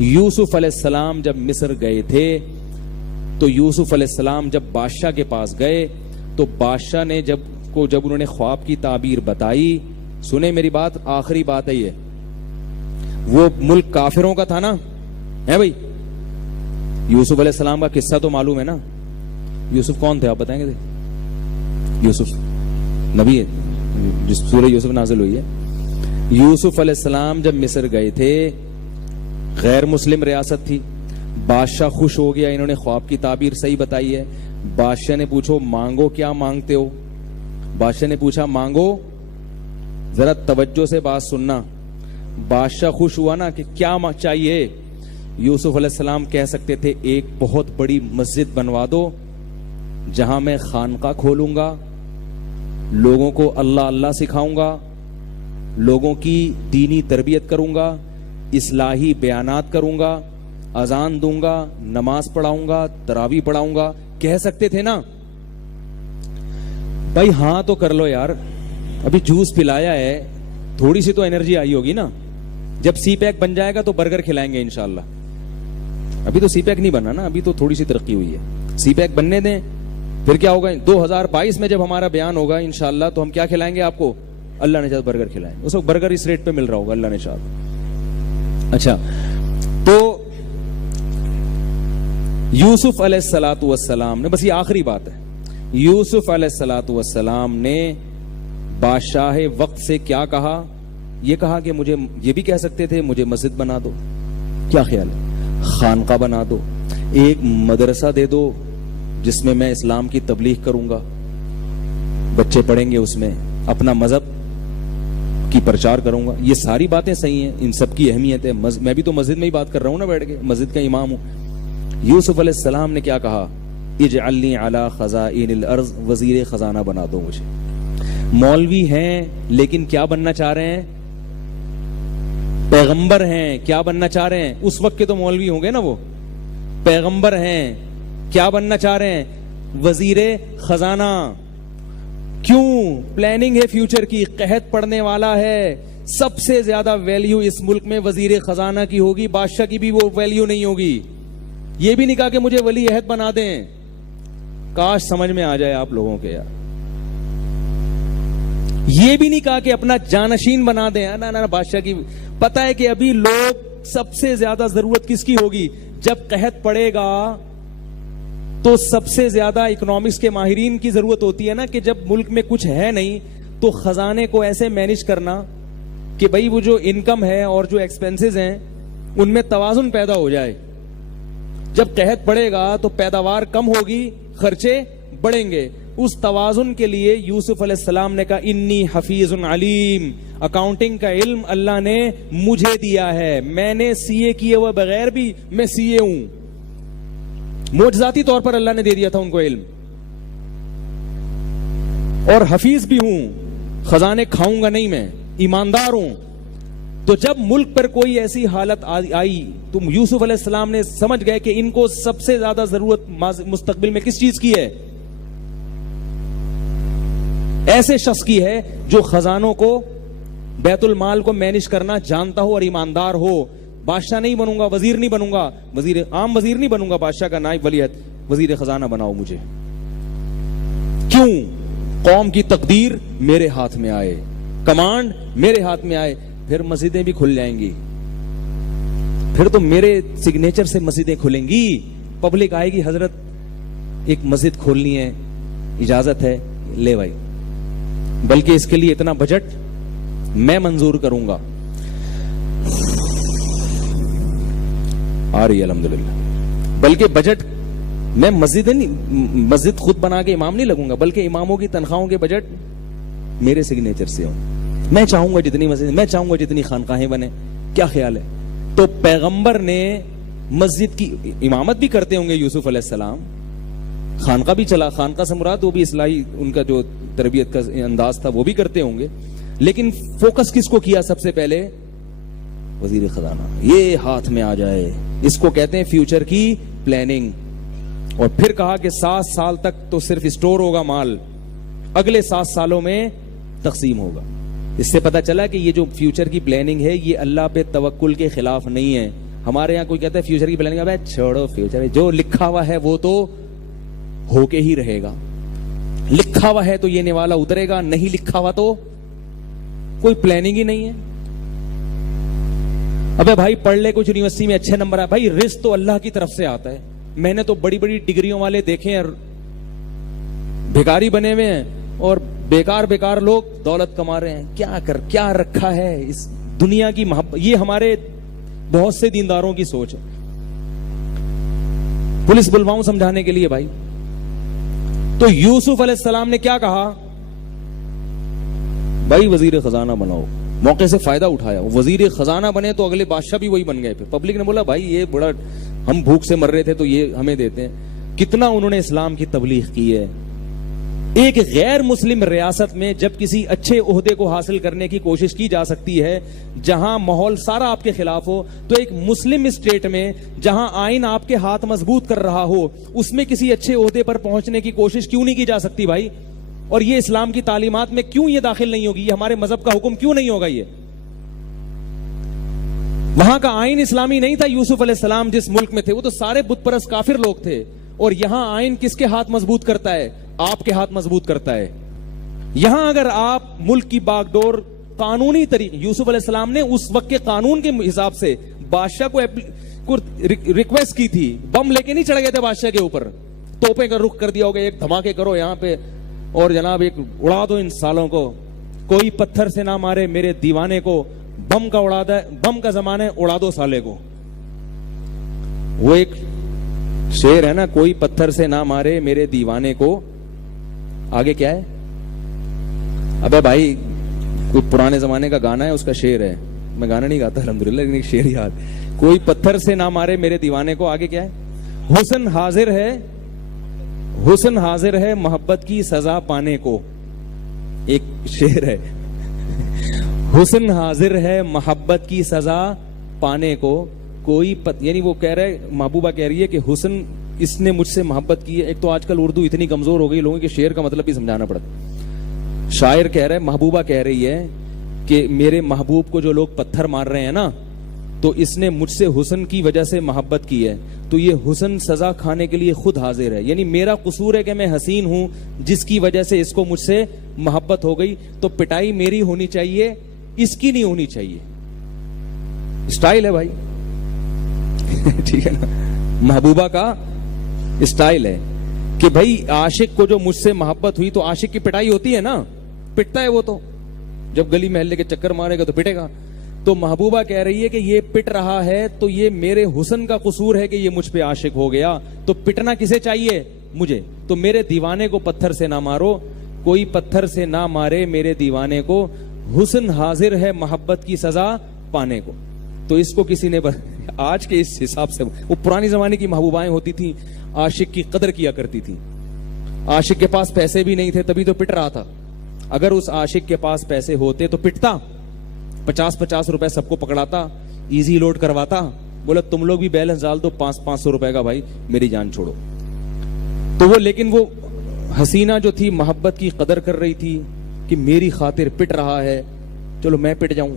یوسف علیہ السلام جب مصر گئے تھے تو یوسف علیہ السلام جب بادشاہ کے پاس گئے تو بادشاہ نے جب انہوں نے خواب کی تعبیر بتائی، سنیں میری بات، آخری بات ہے یہ، وہ ملک کافروں کا تھا نا، ہے بھائی؟ یوسف علیہ السلام کا قصہ تو معلوم ہے نا. یوسف کون تھے آپ بتائیں گے؟ یوسف نبی ہے جس سورہ یوسف نازل ہوئی ہے. یوسف علیہ السلام جب مصر گئے تھے، غیر مسلم ریاست تھی، بادشاہ خوش ہو گیا، انہوں نے خواب کی تعبیر صحیح بتائی ہے. بادشاہ نے پوچھو مانگو کیا مانگتے ہو؟ بادشاہ نے پوچھا مانگو، ذرا توجہ سے بات سننا. بادشاہ خوش ہوا نا کہ کیا چاہیے. یوسف علیہ السلام کہہ سکتے تھے ایک بہت بڑی مسجد بنوا دو جہاں میں خانقاہ کھولوں گا، لوگوں کو اللہ اللہ سکھاؤں گا، لوگوں کی دینی تربیت کروں گا، اصلاحی بیانات کروں گا، اذان دوں گا، نماز پڑھاؤں گا، تراویح پڑھاؤں گا. کہہ سکتے تھے نا بھائی. ہاں تو کر لو یار، ابھی جوس پلایا ہے، تھوڑی سی تو انرجی آئی ہوگی نا. جب سی پیک بن جائے گا تو برگر کھلائیں گے انشاءاللہ. ابھی تو سی پیک نہیں بنا نا، ابھی تو تھوڑی سی ترقی ہوئی ہے. سی پیک بننے دیں، پھر کیا ہوگا 2022 میں جب ہمارا بیان ہوگا انشاءاللہ تو ہم کیا کھلائیں گے آپ کو؟ اللہ نے چاہا برگر کھلائیں. اس وقت برگر اس ریٹ پہ مل رہا ہوگا اللہ نے چاہا. اچھا، تو یوسف علیہ الصلوۃ والسلام نے، بس یہ آخری بات ہے، یوسف علیہ الصلوۃ والسلام نے بادشاہ وقت سے کیا کہا؟ یہ کہا کہ مجھے، یہ بھی کہہ سکتے تھے مجھے مسجد بنا دو، کیا خیال ہے، خانقاہ بنا دو، ایک مدرسہ دے دو جس میں اسلام کی تبلیغ کروں گا، بچے پڑھیں گے اس میں، اپنا مذہب کی پرچار کروں گا. یہ ساری باتیں صحیح ہیں، ان سب کی اہمیت ہے. میں بھی تو مسجد میں ہی بات کر رہا ہوں نا بیٹھ کے، مسجد کا امام ہوں. یوسف علیہ السلام نے کیا کہا؟ اجعلنی علی خزائن الارض، وزیر خزانہ بنا دو مجھے. مولوی ہیں لیکن کیا بننا چاہ رہے ہیں؟ پیغمبر ہیں، کیا بننا چاہ رہے ہیں؟ اس وقت کے تو مولوی ہوں گے نا، وہ پیغمبر ہیں، کیا بننا چاہ رہے ہیں؟ وزیر خزانہ. کیوں؟ پلاننگ ہے فیوچر کی، قحط پڑنے والا ہے، سب سے زیادہ ویلیو اس ملک میں وزیر خزانہ کی ہوگی، بادشاہ کی بھی وہ ویلیو نہیں ہوگی. یہ بھی نہیں کہا کہ مجھے ولی عہد بنا دیں. کاش سمجھ میں آ جائے آپ لوگوں کے یار. یہ بھی نہیں کہا کہ اپنا جانشین بنا دیں. نا بادشاہ کی پتا ہے کہ ابھی لوگ سب سے زیادہ ضرورت کس کی ہوگی؟ جب قحط پڑے گا تو سب سے زیادہ اکنامکس کے ماہرین کی ضرورت ہوتی ہے نا، کہ جب ملک میں کچھ ہے نہیں تو خزانے کو ایسے مینج کرنا کہ بھائی وہ جو انکم ہے اور جو ایکسپنسز ہیں ان میں توازن پیدا ہو جائے. جب قحط پڑے گا تو پیداوار کم ہوگی، خرچے بڑھیں گے. اس توازن کے لیے یوسف علیہ السلام نے کہا انی حفیظ علیم، اکاؤنٹنگ کا علم اللہ نے مجھے دیا ہے، میں نے سی اے کیے ہوئے بغیر بھی میں سی اے ہوں. معجزاتی طور پر اللہ نے دے دیا تھا ان کو علم، اور حفیظ بھی ہوں، خزانے کھاؤں گا نہیں، میں ایماندار ہوں. تو جب ملک پر کوئی ایسی حالت آئی تو یوسف علیہ السلام نے سمجھ گئے کہ ان کو سب سے زیادہ ضرورت مستقبل میں کس چیز کی ہے؟ ایسے شخص کی ہے جو خزانوں کو، بیت المال کو مینج کرنا جانتا ہو اور ایماندار ہو. بادشاہ نہیں بنوں گا، وزیر نہیں بنوں گا، عام وزیر نہیں بنوں گا، بادشاہ کا نائب ولی عہد، وزیر خزانہ بناؤ مجھے. کیوں؟ قوم کی تقدیر میرے ہاتھ میں آئے، کمانڈ میرے ہاتھ میں آئے، پھر مسجدیں بھی کھل جائیں گی، پھر تو میرے سگنیچر سے مسجدیں کھلیں گی. پبلک آئے گی، حضرت ایک مسجد کھولنی ہے، اجازت ہے، لے بھائی، بلکہ اس کے لیے اتنا بجٹ میں منظور کروں گا. آ رہی ہے الحمدللہ. بلکہ بجٹ میں مسجد خود بنا کے امام نہیں لگوں گا، بلکہ اماموں کی تنخواہوں کے بجٹ میرے سگنیچر سے ہوں. میں چاہوں گا جتنی مسجد، میں چاہوں گا جتنی خانقاہیں بنے. کیا خیال ہے؟ تو پیغمبر نے مسجد کی امامت بھی کرتے ہوں گے یوسف علیہ السلام، خانقاہ بھی چلا، خانقاہ سے مراد وہ بھی اصلاحی ان کا جو تربیت کا انداز تھا وہ بھی کرتے ہوں گے. لیکن فوکس کس کو کیا سب سے پہلے؟ وزیر خزانہ. یہ ہاتھ میں آ جائے، اس کو کہتے ہیں فیوچر کی پلاننگ. اور پھر کہا کہ 7 سال تک تو صرف اسٹور ہوگا مال، اگلے 7 سالوں میں تقسیم ہوگا. اس سے پتا چلا کہ یہ جو فیوچر کی پلاننگ ہے یہ اللہ پہ توکل کے خلاف نہیں ہے. ہمارے یہاں کوئی کہتا ہے فیوچر کی پلاننگ، ابے چھوڑو فیوچر، جو لکھا ہوا ہے وہ تو ہو کے ہی رہے گا. لکھا ہوا ہے تو یہ نوالا اترے گا، نہیں لکھا ہوا تو کوئی پلاننگ ہی نہیں ہے. ابے بھائی پڑھ لے کچھ یونیورسٹی میں اچھے نمبر آئے، بھائی رزق تو اللہ کی طرف سے آتا ہے. میں نے تو بڑی بڑی ڈگریوں والے دیکھے ہیں بھکاری بنے ہوئے ہیں، اور بیکار لوگ دولت کما رہے ہیں. کیا رکھا ہے اس دنیا کی محبت. یہ ہمارے بہت سے دینداروں کی سوچ ہے. پولیس بلواؤں سمجھانے کے لیے بھائی. تو یوسف علیہ السلام نے کیا کہا؟ بھائی وزیر خزانہ بناؤ. موقع سے فائدہ اٹھایا، وزیر خزانہ بنے تو اگلے بادشاہ بھی وہی بن گئے. پھر پبلک نے بولا بھائی یہ بڑا، ہم بھوک سے مر رہے تھے تو یہ ہمیں دیتے ہیں. کتنا انہوں نے اسلام کی تبلیغ کی ہے. ایک غیر مسلم ریاست میں جب کسی اچھے عہدے کو حاصل کرنے کی کوشش کی جا سکتی ہے جہاں ماحول سارا آپ کے خلاف ہو، تو ایک مسلم اسٹیٹ میں جہاں آئین آپ کے ہاتھ مضبوط کر رہا ہو، اس میں کسی اچھے عہدے پر پہنچنے کی کوشش کیوں نہیں کی جا سکتی بھائی؟ اور یہ اسلام کی تعلیمات میں کیوں یہ داخل نہیں ہوگی؟ یہ ہمارے مذہب کا حکم کیوں نہیں ہوگا؟ یہ وہاں کا آئین اسلامی نہیں تھا. یوسف علیہ السلام جس ملک میں تھے وہ تو سارے بت پرست کافر لوگ تھے. اور یہاں آئین کس کے ہاتھ مضبوط کرتا ہے؟ آپ کے ہاتھ مضبوط کرتا ہے. یہاں اگر آپ ملک کی باغ ڈور قانونی طریقے، یوسف علیہ السلام نے اس وقت کے قانون کے حساب سے بادشاہ کو ریکویسٹ کی تھی. بم لے کے نہیں چڑھ گئے تھے بادشاہ کے اوپر، توپے کا رخ کر دیا ہوگا، ایک دھماکے کرو یہاں پہ اور جناب ایک اڑا دو ان سالوں کو. کوئی پتھر سے نہ مارے میرے دیوانے کو، بم کا اڑا دے، بم کا زمانہ ہے، اڑا دو سالے کو. وہ ایک شعر ہے نا، کوئی پتھر سے نہ مارے میرے دیوانے کو. آگے کیا ہے؟ ابے بھائی کوئی پرانے زمانے کا گانا ہے، اس کا شعر ہے. میں گانا نہیں گاتا الحمدللہ، لیکن ایک شعر یاد. کوئی پتھر سے نہ مارے میرے دیوانے کو. آگے کیا ہے؟ حسن حاضر ہے، حسن حاضر ہے محبت کی سزا پانے کو. ایک شعر ہے، حسن حاضر ہے محبت کی سزا پانے کو. کوئی یعنی وہ کہہ رہے، محبوبہ کہہ رہی ہے کہ حسن اس نے مجھ سے محبت کی ہے. ایک تو آج کل اردو اتنی کمزور ہو گئی لوگوں کے شعر کا مطلب بھی سمجھانا پڑتا. شاعر کہہ رہے، محبوبہ کہہ رہی ہے کہ میرے محبوب کو جو لوگ پتھر مار رہے ہیں نا، تو اس نے مجھ سے حسن کی وجہ سے محبت کی ہے، تو یہ حسن سزا کھانے کے لیے خود حاضر ہے. یعنی میرا قصور ہے کہ میں حسین ہوں جس کی وجہ سے اس کو مجھ سے محبت ہو گئی، تو پٹائی میری ہونی چاہیے، اس کی نہیں ہونی چاہیے. اسٹائل ہے بھائی. ٹھیک ہے نا، محبوبہ کا اسٹائل ہے کہ بھائی عاشق کو جو مجھ سے محبت ہوئی تو عاشق کی پٹائی ہوتی ہے نا، پٹتا ہے وہ. تو جب گلی محلے کے چکر مارے گا تو پٹے گا. تو محبوبہ کہہ رہی ہے کہ یہ پٹ رہا ہے تو یہ میرے حسن کا قصور ہے کہ یہ مجھ پہ عاشق ہو گیا. تو پٹنا کسے چاہیے؟ مجھے. تو میرے دیوانے کو پتھر سے نہ مارو، کوئی پتھر سے نہ مارے میرے دیوانے کو، حسن حاضر ہے محبت کی سزا پانے کو. تو اس کو کسی نے آج کے اس حساب سے، وہ پرانی زمانے کی محبوبائیں ہوتی تھیں، عاشق کی قدر کیا کرتی تھی. عاشق کے پاس پیسے بھی نہیں تھے تبھی تو پٹ رہا تھا. اگر اس عاشق کے پاس پیسے ہوتے تو پٹتا، 50 روپے سب کو پکڑاتا، ایزی لوڈ کرواتا، بولا تم لوگ بھی بیلنس ڈال دو 500 روپے کا، بھائی میری جان چھوڑو. تو وہ لیکن وہ حسینہ جو تھی محبت کی قدر کر رہی تھی کہ میری خاطر پٹ رہا ہے، چلو میں پٹ جاؤں.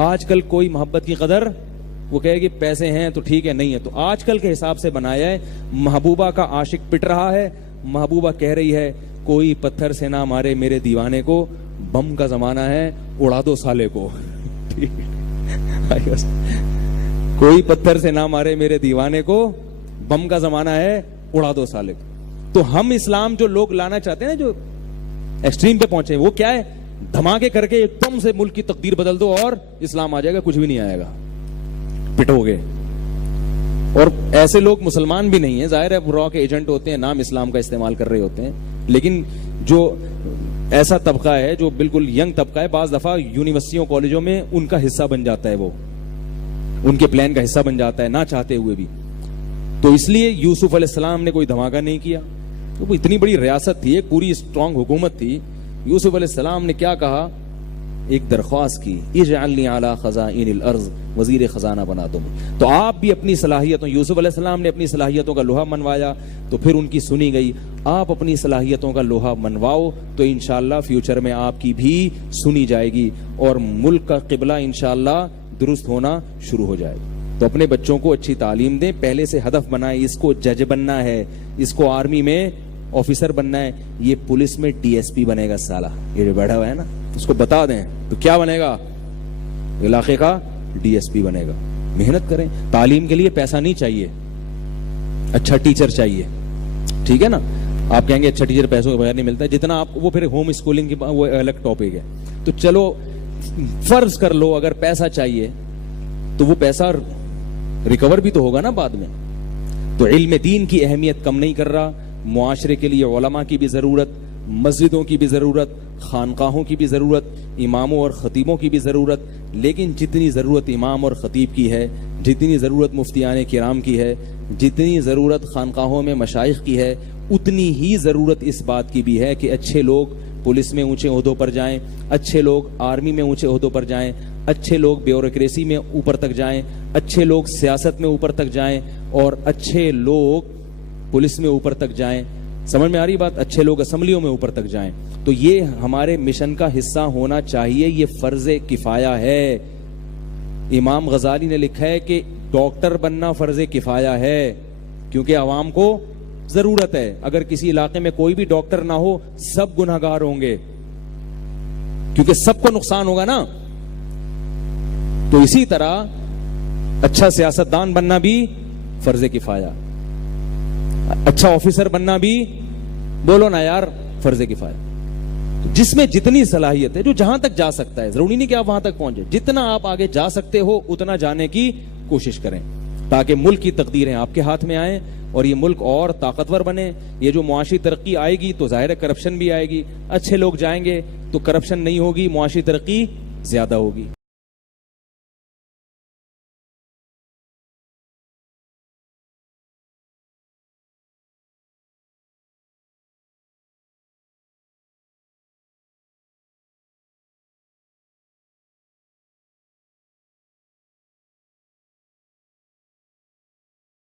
آج کل کوئی محبت کی قدر، وہ کہے کہ پیسے ہیں تو ٹھیک ہے، نہیں ہے تو آج کل کے حساب سے بنایا ہے. محبوبہ کا عاشق پٹ رہا ہے، محبوبہ کہہ رہی ہے کوئی پتھر سے نہ مارے میرے دیوانے کو، بم کا زمانہ ہے، اڑا دو سالے کو. کوئی پتھر سے نہ مارے میرے دیوانے کو، بم کا زمانہ ہے، اڑا دو سالے کو. تو ہم اسلام جو لوگ لانا چاہتے ہیں، جو ایکسٹریم پہ پہنچے، وہ کیا ہے؟ دھماکے کر کے ایک دم سے ملک کی تقدیر بدل دو اور اسلام آ جائے گا. کچھ بھی نہیں آئے گا، پٹو گے. اور ایسے لوگ مسلمان بھی نہیں ہیں، ظاہر ہے را کے ایجنٹ ہوتے ہیں، نام اسلام کا استعمال کر رہے ہوتے ہیں. لیکن جو ایسا طبقہ ہے جو بالکل ینگ طبقہ ہے، بعض دفعہ یونیورسٹیوں کالجوں میں ان کا حصہ بن جاتا ہے، وہ ان کے پلان کا حصہ بن جاتا ہے نہ چاہتے ہوئے بھی. تو اس لیے یوسف علیہ السلام نے کوئی دھماکہ نہیں کیا. تو وہ اتنی بڑی ریاست تھی، ایک پوری اسٹرانگ حکومت تھی. یوسف علیہ السلام نے کیا کہا؟ ایک درخواست کی، اجعلنی علی خزائن الارض، وزیر خزانہ بنا دو. تو آپ بھی اپنی صلاحیتوں، یوسف علیہ السلام نے اپنی صلاحیتوں کا لوہا منوایا تو پھر ان کی سنی گئی. آپ اپنی صلاحیتوں کا لوہا منواؤ تو انشاءاللہ فیوچر میں آپ کی بھی سنی جائے گی اور ملک کا قبلہ انشاءاللہ درست ہونا شروع ہو جائے گا. تو اپنے بچوں کو اچھی تعلیم دیں, پہلے سے ہدف بنائیں, اس کو جج بننا ہے, اس کو آرمی میں آفیسر بننا ہے, یہ پولیس میں ڈی ایس پی بنے گا سالہ, یہ جو بیٹھا ہوا ہے نا, اس کو بتا دیں تو کیا بنے گا, علاقے کا ڈی ایس پی بنے گا. محنت کریں, تعلیم کے لیے پیسہ نہیں چاہیے, اچھا ٹیچر چاہیے, ٹھیک ہے نا. آپ کہیں گے اچھا ٹیچر پیسوں کے بغیر نہیں ملتا, جتنا آپ وہ پھر ہوم اسکولنگ کی وہ الگ ٹاپک ہے. تو چلو فرض کر لو اگر پیسہ چاہیے تو وہ پیسہ ریکور بھی تو ہوگا نا بعد میں. تو علم دین کی اہمیت کم نہیں کر رہا, معاشرے کے لیے علماء کی بھی ضرورت, مسجدوں کی بھی ضرورت, خانقاہوں کی بھی ضرورت, اماموں اور خطیبوں کی بھی ضرورت. لیکن جتنی ضرورت امام اور خطیب کی ہے, جتنی ضرورت مفتیان کرام کی ہے, جتنی ضرورت خانقاہوں میں مشائخ کی ہے, اتنی ہی ضرورت اس بات کی بھی ہے کہ اچھے لوگ پولیس میں اونچے عہدوں پر جائیں, اچھے لوگ آرمی میں اونچے عہدوں پر جائیں, اچھے لوگ بیوروکریسی میں اوپر تک جائیں, اچھے لوگ سیاست میں اوپر تک جائیں, اور اچھے لوگ پولیس میں اوپر تک جائیں. سمجھ میں آ رہی بات, اچھے لوگ اسمبلیوں میں اوپر تک جائیں. تو یہ ہمارے مشن کا حصہ ہونا چاہیے, یہ فرض کفایہ ہے. امام غزالی نے لکھا ہے کہ ڈاکٹر بننا فرض کفایہ ہے, کیونکہ عوام کو ضرورت ہے. اگر کسی علاقے میں کوئی بھی ڈاکٹر نہ ہو, سب گنہگار ہوں گے, کیونکہ سب کو نقصان ہوگا نا. تو اسی طرح اچھا سیاستدان بننا بھی فرض کفایہ, اچھا آفیسر بننا بھی, بولو نا یار, فرض کفایہ. جس میں جتنی صلاحیت ہے, جو جہاں تک جا سکتا ہے, ضروری نہیں کہ آپ وہاں تک پہنچے, جتنا آپ آگے جا سکتے ہو اتنا جانے کی کوشش کریں, تاکہ ملک کی تقدیریں آپ کے ہاتھ میں آئیں اور یہ ملک اور طاقتور بنے. یہ جو معاشی ترقی آئے گی تو ظاہر ہے کرپشن بھی آئے گی, اچھے لوگ جائیں گے تو کرپشن نہیں ہوگی, معاشی ترقی زیادہ ہوگی.